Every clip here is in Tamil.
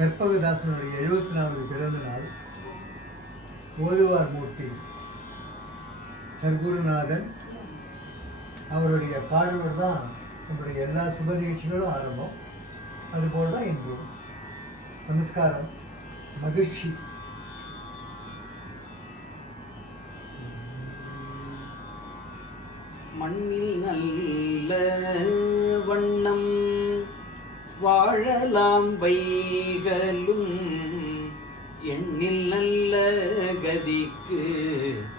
கற்பகதாசனுடைய எழுபத்தி நாலு பிறந்த நாள் ஓதுவார் மூர்த்தி சர்க்குருநாதன் அவருடைய பாடலோடு தான் நம்முடைய எல்லா சுப நிகழ்ச்சிகளும் ஆரம்பம். அதுபோல் தான் இன்று நமஸ்காரம். மகிழ்ச்சி. மண்ணில் நல்ல வாழலாம் வைகளும். எண்ணில் நல்ல கதிக்கு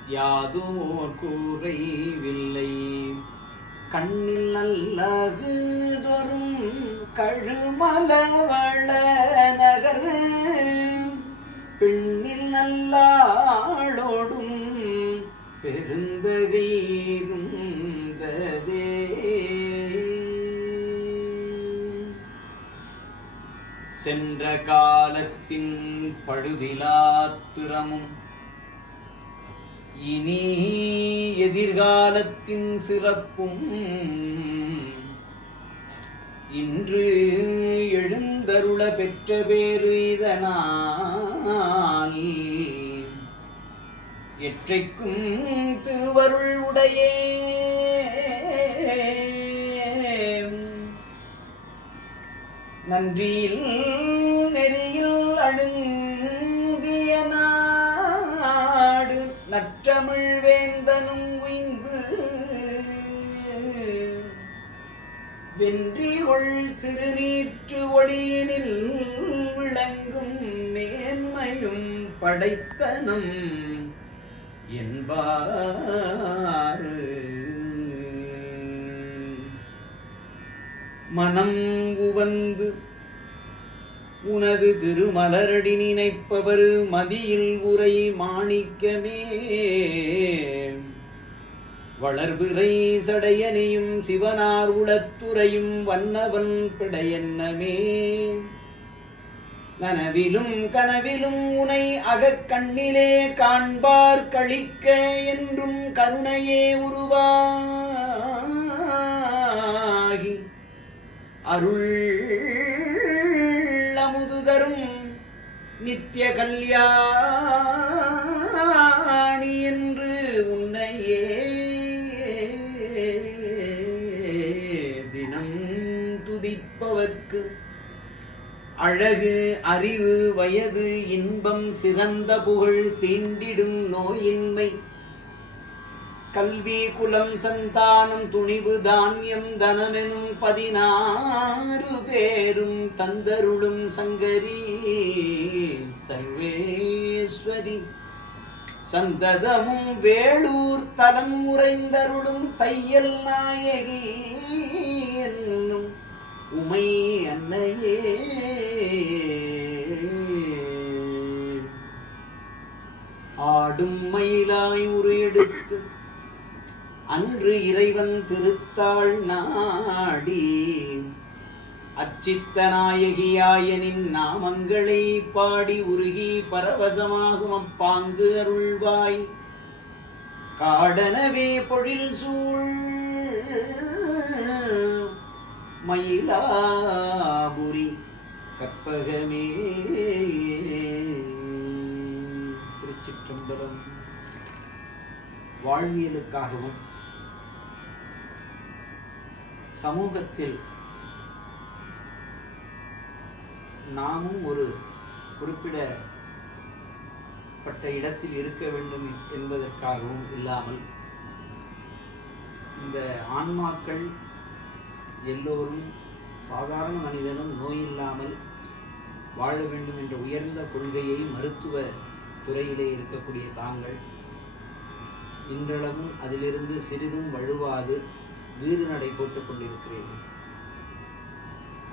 யாதுமோர் குறைவில்லை. கண்ணில் நல்லகுதொரும் கழுமலவள நகரு பெண்ணில் நல்லாளோடும் பெருந்தகை சென்ற காலத்தின் பழுதிலாத்துரமும் இனி எதிர்காலத்தின் சிறப்பும் இன்று எழுந்தருள பெற்ற பேரு இதனால் எற்றைக்கும் திருவருள் உடையே நன்றியில் நெறியில் அழுந்திய நாடு நற்றமிழ் வேந்தனும் உய்ந்து வென்றிகொள் திருநீற்று ஒளியினில் விளங்கும் மேன்மையும் படைத்தனம் என்பாறு. மனம் உவந்து உனது திருமலரடி நினைப்பவர் மதியில் உரை மாணிக்கமே. வளர்பிறை சடையனையும் சிவனார் உளத்துறையும் வண்ணவன் பிடையன்னமே. நனவிலும் கனவிலும் உனை அகக்கண்ணிலே காண்பார் கழிக்க என்றும் கருணையே உருவா. அருள் அமுது தரும் நித்திய கல்யாணி என்று உன்னையே தினம் துதிப்பவர்க்கு அழகு அறிவு வயது இன்பம் சிறந்த புகழ் தீண்டிடும் நோயின்மை கல்வி குலம் சந்தானம் துணிவு தானியம் தனமெனும் பதினாறு பேரும் தந்தருளும் சங்கரி சர்வேஸ்வரி. சந்ததமும் வேளூர் தலம் உறைந்தருளும் தையல் நாயகி என்னும் உமை அன்று இறைவன் திருத்தாள் நாடி. அச்சித்த நாயகியாயனின் நாமங்களை பாடி உருகி பரவசமாகும் அப்பாங்கு அருள்வாய். காடனவே பொழில் சூழ் மயிலாபுரி கற்பகமே. திருச்சிற்றம்பலம். வாழ்வியலுக்காகவும் சமூகத்தில் நாமும் ஒரு குறிப்பிடப்பட்ட இடத்தில் இருக்க வேண்டும் என்பதற்காகவும் இல்லாமல் இந்த ஆன்மாக்கள் எல்லோரும் சாதாரண மனிதனும் நோயில்லாமல் வாழ வேண்டும் என்ற உயர்ந்த கொள்கையை மருத்துவ துறையிலே இருக்கக்கூடிய தாங்கள் இன்றளவும் அதிலிருந்து சிறிதும் வழுவாது. வீறு நடை போட்டுக் கொண்டிருக்கிறீர்கள்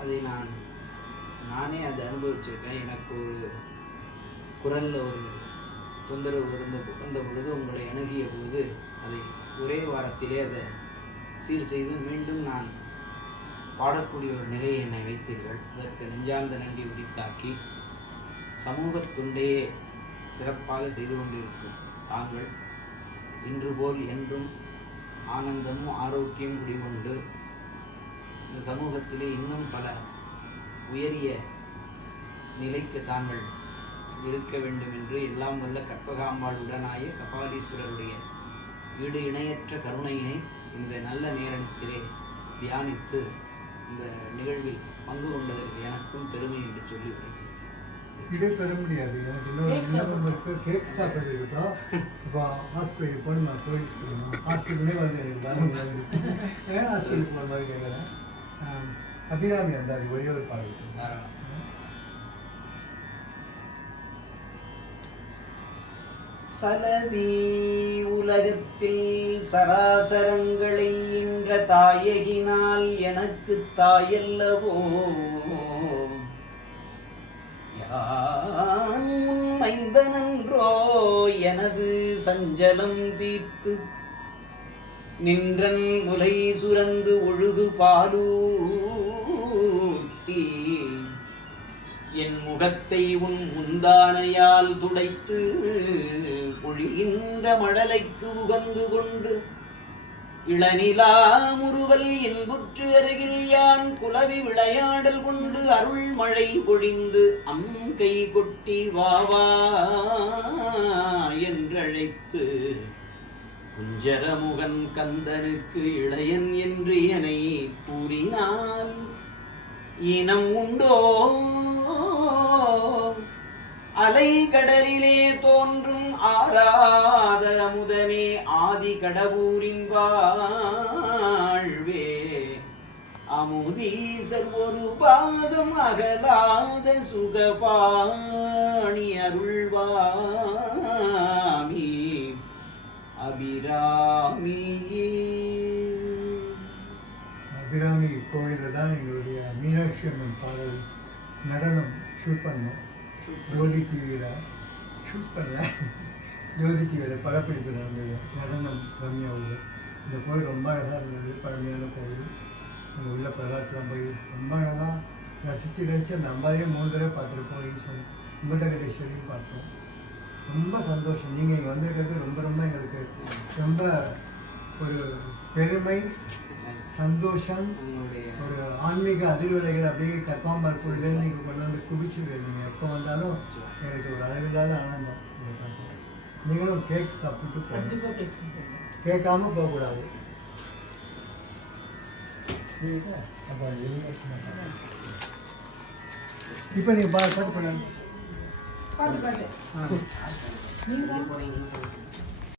அதை நான் நானே அதை அனுபவிச்சிருக்கேன் எனக்கு ஒரு குரல்ல ஒரு தொந்தரவு இருந்த வந்த பொழுது உங்களை அணுகிய பொழுது அதை ஒரே வாரத்திலே அதை சீர் செய்து மீண்டும் நான் பாடக்கூடிய ஒரு நிலையை என்னை வைத்தீர்கள். அதற்கு நெஞ்சார்ந்த நன்றி உரித்தாக்கி சமூக தொண்டையே சிறப்பாக செய்து கொண்டிருக்கும் தாங்கள் இன்று போல் என்றும் ஆனந்தமும் ஆரோக்கியம் குடிகொண்டு இந்த சமூகத்திலே இன்னும் பல உயரிய நிலைக்கு தாங்கள் இருக்க வேண்டும் என்று எல்லாம் வல்ல கற்பகாம்பாள் உடனாய கபாலீஸ்வரருடைய ஈடு இணையற்ற கருணையினை இந்த நல்ல நேரத்திலே தியானித்து இந்த நிகழ்வில் பங்கு கொண்டதற்கு எனக்கும் பெருமை என்று சொல்லி வருகிறேன் இதே பெற முடியாது. எனக்கு இன்னொரு இன்னொரு இருக்கு. கேக் சாப்பிட்றது இருக்கட்டும். இப்போ ஹாஸ்பிட்டலுக்கு போகணும்? நான் போயிட்டு ஹாஸ்பிட்டலே வருது எனக்கு பாருங்க ஏன் ஹாஸ்பிட்டலுக்கு போகிற மாதிரி கேட்குறேன். அபிராமி அந்த அது ஒரே ஒரு பாடல். சலதி உலகத்தில் சராசரங்களை என்ற தாயகினால் எனக்கு தாயல்லவோ? மைந்தனன்றோ எனது சஞ்சலம் தீர்த்து நின்றன் முலை சுரந்து ஒழுகு பாலூட்டி. என் முகத்தை உன் முந்தானையால் துடைத்து பொழிகின்ற மழலைக்கு உகந்து கொண்டு இளநிலா முறுவல் இன்புற்று அருகில் யான் குலவி விளையாடல் கொண்டு அருள் மழை பொழிந்து அம் கை கொட்டி வாவா என்றழைத்து குஞ்சரமுகன் கந்தனுக்கு இளையன் என்று என்னை கூறினான். இனம் உண்டோ? அலை கடலிலே தோன்றும் ஆராத அமுதமே ஆதி கடவுரின் வாழ்வே. அமுதீசர் ஒரு பாதம் அகலாத சுகபாணி அருள்வாமி. அபிராமியே. அபிராமி கோயிலில் தான் எங்களுடைய மீனாட்சி அம்மன் பாடல் நடனம் ஷூட் பண்ணோம். ஜோதி டிவியில் ஷூட் பண்ணல ஜோதி டிவியில் படப்பிடிப்பு நடந்தது. நடனம் ரம்யாவோட இந்த கோயில் ரொம்ப அழகாக இருந்தது. பழமையான கோயில் அங்கே உள்ள பிரகாரத்தில் போய் ரொம்ப அழகாக ரசித்து ரசித்து அந்த அம்பாலையே மூணு தடவை பார்த்துருக்கோம் ஈஸ்வரன் கும்படகடேஸ்வரியும் பார்த்தோம். ரொம்ப சந்தோஷம். நீங்கள் இங்கே வந்திருக்கிறது ரொம்ப ரொம்ப எங்களுக்கு ரொம்ப ஒரு பெருமை. சந்தோஷம் ஒரு ஆன்மீக அதிர்வலைகள் அப்படியே கற்பாம்பார் கோயிலேருந்து நீங்கள் கொண்டு வந்து குவிச்சு நீங்கள் எப்போ வந்தாலும் எனக்கு ஒரு அளவில்லாத ஆனந்தம். நீங்களும் கேக் சாப்பிட்டு போகணும் கேட்காம போகக்கூடாது. இப்போ நீங்கள் பாட்டு பண்ண பாட்டு பாட்டு ஆ. நீங்க? போறீங்க